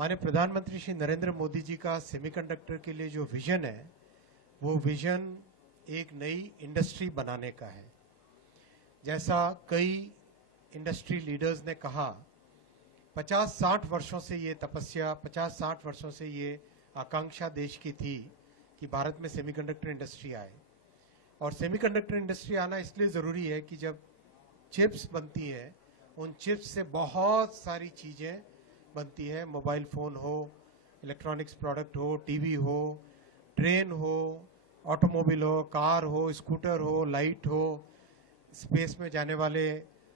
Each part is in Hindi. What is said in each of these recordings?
माननीय प्रधानमंत्री श्री नरेंद्र मोदी जी का सेमीकंडक्टर के लिए जो विजन है, वो विजन एक नई इंडस्ट्री बनाने का है। जैसा कई इंडस्ट्री लीडर्स ने कहा, 50-60 वर्षों से ये तपस्या, 50-60 वर्षों से ये आकांक्षा देश की थी कि भारत में सेमीकंडक्टर इंडस्ट्री आए। और सेमीकंडक्टर इंडस्ट्री आना इसलिए ज़रूरी है कि जब चिप्स बनती हैं, उन चिप्स से बहुत सारी चीज़ें बनती है। मोबाइल फ़ोन हो, इलेक्ट्रॉनिक्स प्रोडक्ट हो, टीवी हो, ट्रेन हो, ऑटोमोबाइल हो, कार हो, स्कूटर हो, लाइट हो, स्पेस में जाने वाले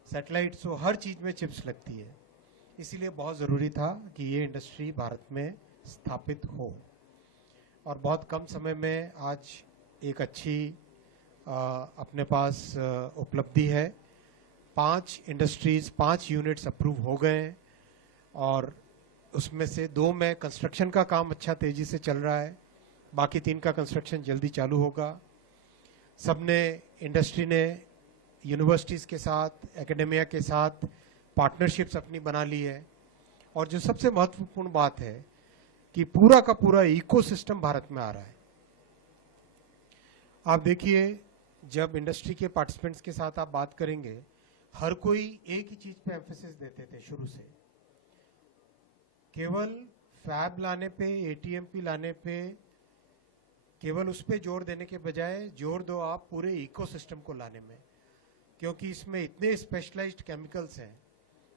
सैटेलाइट्स हो, हर चीज़ में चिप्स लगती है। इसीलिए बहुत ज़रूरी था कि ये इंडस्ट्री भारत में स्थापित हो। और बहुत कम समय में आज एक अच्छी अपने पास उपलब्धि है। 5 इंडस्ट्रीज, 5 यूनिट्स अप्रूव हो गए हैं और उसमें से 2 में कंस्ट्रक्शन का काम अच्छा तेजी से चल रहा है, बाकी 3 का कंस्ट्रक्शन जल्दी चालू होगा। सबने, इंडस्ट्री ने यूनिवर्सिटीज़ के साथ, एकेडेमिया के साथ पार्टनरशिप्स अपनी बना ली है। और जो सबसे महत्वपूर्ण बात है कि पूरा का पूरा इकोसिस्टम भारत में आ रहा है। आप देखिए, जब इंडस्ट्री के पार्टिसिपेंट्स के साथ आप बात करेंगे, हर कोई एक ही चीज पे एम्फेसिस देते थे शुरू से। केवल फैब लाने पे, एटीएमपी लाने पे, केवल उस पे जोर देने के बजाय जोर दो आप पूरे इकोसिस्टम को लाने में, क्योंकि इसमें इतने स्पेशलाइज्ड केमिकल्स हैं,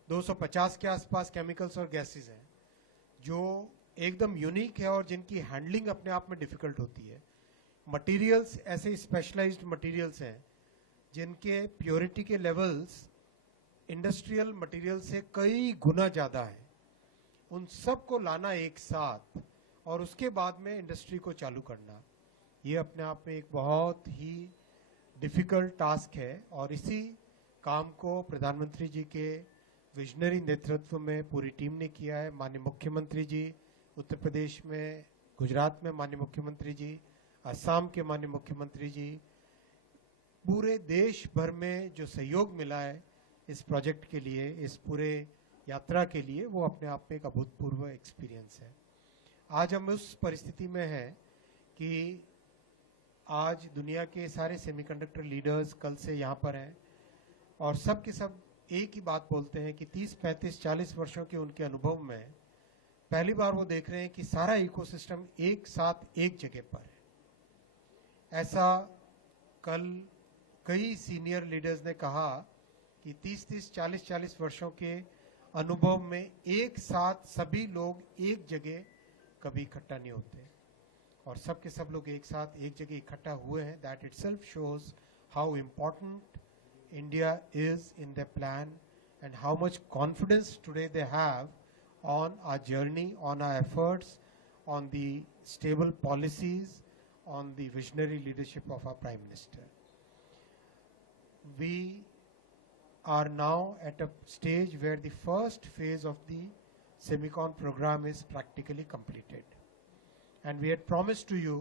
250 के आसपास केमिकल्स और गैसेस हैं जो एकदम यूनिक है और जिनकी हैंडलिंग अपने आप में डिफिकल्ट होती है। मटेरियल्स ऐसे स्पेशलाइज्ड मटेरियल्स हैं जिनके प्योरिटी के लेवल्स इंडस्ट्रियल मटेरियल से कई गुना ज़्यादा है। उन सब को लाना एक साथ और उसके बाद में इंडस्ट्री को चालू करना, ये अपने आप में एक बहुत ही डिफ़िकल्ट टास्क है। और इसी काम को प्रधानमंत्री जी के विजनरी नेतृत्व में पूरी टीम ने किया है। माननीय मुख्यमंत्री जी उत्तर प्रदेश में, गुजरात में माननीय मुख्यमंत्री जी, असम के माननीय मुख्यमंत्री जी, पूरे देश भर में जो सहयोग मिला है इस प्रोजेक्ट के लिए, इस पूरे यात्रा के लिए, वो अपने आप में एक अभूतपूर्व एक्सपीरियंस है। आज हम उस परिस्थिति में हैं कि आज दुनिया के सारे सेमीकंडक्टर लीडर्स कल से यहाँ पर हैं और सब के सब एक ही बात बोलते हैं कि 30, 35, 40 वर्षों के उनके अनुभव में पहली बार वो देख रहे हैं कि सारा इकोसिस्टम एक साथ एक जगह पर है। ऐसा कल कई सीनियर लीडर्स ने कहा कि 30-30, 40-40 वर्षों के अनुभव में एक साथ सभी लोग एक जगह कभी इकट्ठा नहीं होते और सब के सब लोग एक साथ एक जगह इकट्ठा हुए हैं। That itself shows how important India is in their plan and how much confidence today they have on our journey, on our efforts, on the stable policies, on the visionary leadership of our Prime Minister. We are now at a stage where the first phase of the Semicon program is practically completed. And we had promised to you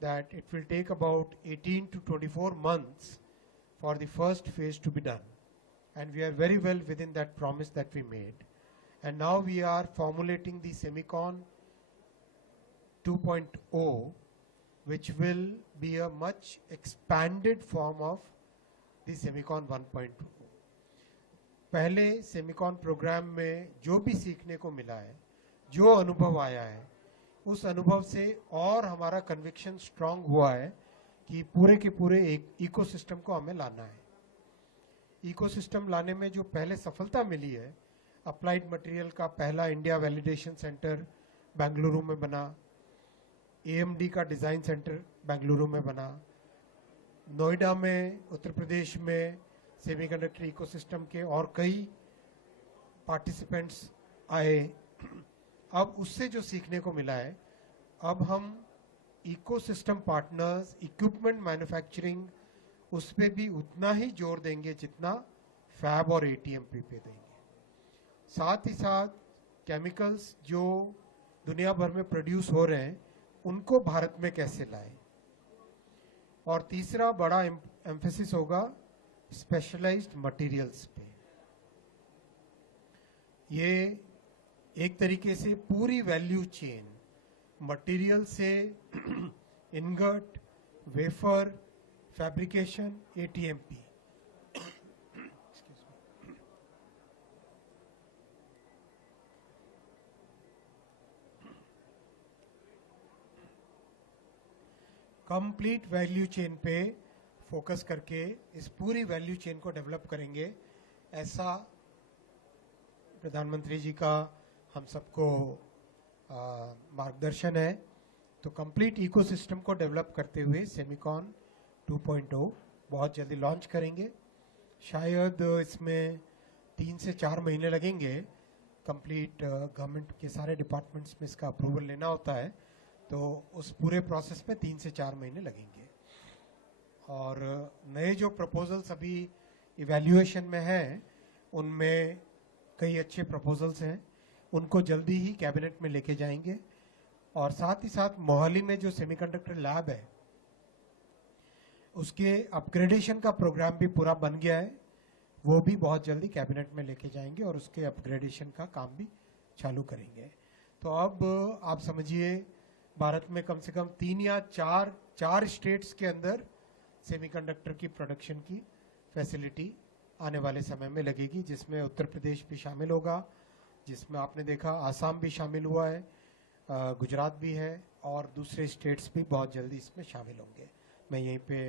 that it will take about 18 to 24 months for the first phase to be done. And we are very well within that promise that we made. And now we are formulating the Semicon 2.0, which will be a much expanded form of the Semicon 1.2. पहले Semicon प्रोग्राम में जो भी सीखने को मिला है, जो अनुभव आया है, उस अनुभव से और हमारा कन्विक्शन स्ट्रांग हुआ है कि पूरे के पूरे एक इकोसिस्टम को हमें लाना है। इकोसिस्टम लाने में जो पहले सफलता मिली है, अप्लाइड मटेरियल का पहला इंडिया वैलिडेशन सेंटर बेंगलुरु में बना, एएमडी का डिज़ाइन सेंटर बेंगलुरु में बना, नोएडा में, उत्तर प्रदेश में सेमीकंडक्टर इकोसिस्टम के और कई पार्टिसिपेंट्स आए। अब उससे जो सीखने को मिला है, अब हम इकोसिस्टम पार्टनर्स, इक्विपमेंट मैन्युफैक्चरिंग, उस पर भी उतना ही जोर देंगे जितना फैब और एटीएमपी पे देंगे। साथ ही साथ केमिकल्स जो दुनिया भर में प्रोड्यूस हो रहे हैं, उनको भारत में कैसे लाएं। और तीसरा बड़ा एम्फेसिस होगा स्पेशलाइज्ड मटेरियल्स पे। ये एक तरीके से पूरी वैल्यू चेन, मटेरियल से ingot, wafer, fabrication, ATMP, complete value chain पे फोकस करके इस पूरी वैल्यू चेन को डेवलप करेंगे, ऐसा प्रधानमंत्री जी का हम सबको मार्गदर्शन है। तो कंप्लीट इकोसिस्टम को डेवलप करते हुए सेमिकॉन 2.0 बहुत जल्दी लॉन्च करेंगे। शायद इसमें 3 से 4 महीने लगेंगे। कंप्लीट गवर्नमेंट के सारे डिपार्टमेंट्स में इसका अप्रूवल लेना होता है, तो उस पूरे प्रोसेस में 3 से 4 महीने लगेंगे। और नए जो प्रपोजल्स अभी इवैल्यूएशन में हैं, उनमें कई अच्छे प्रपोजल्स हैं, उनको जल्दी ही कैबिनेट में लेके जाएंगे। और साथ ही साथ मोहाली में जो सेमीकंडक्टर लैब है, उसके अपग्रेडेशन का प्रोग्राम भी पूरा बन गया है, वो भी बहुत जल्दी कैबिनेट में लेके जाएंगे और उसके अपग्रेडेशन का काम भी चालू करेंगे। तो अब आप समझिए भारत में कम से कम 3 या 4 स्टेट्स के अंदर सेमीकंडक्टर की प्रोडक्शन की फैसिलिटी आने वाले समय में लगेगी, जिसमें उत्तर प्रदेश भी शामिल होगा, जिसमें आपने देखा आसाम भी शामिल हुआ है, गुजरात भी है, और दूसरे स्टेट्स भी बहुत जल्दी इसमें शामिल होंगे। मैं यहीं पे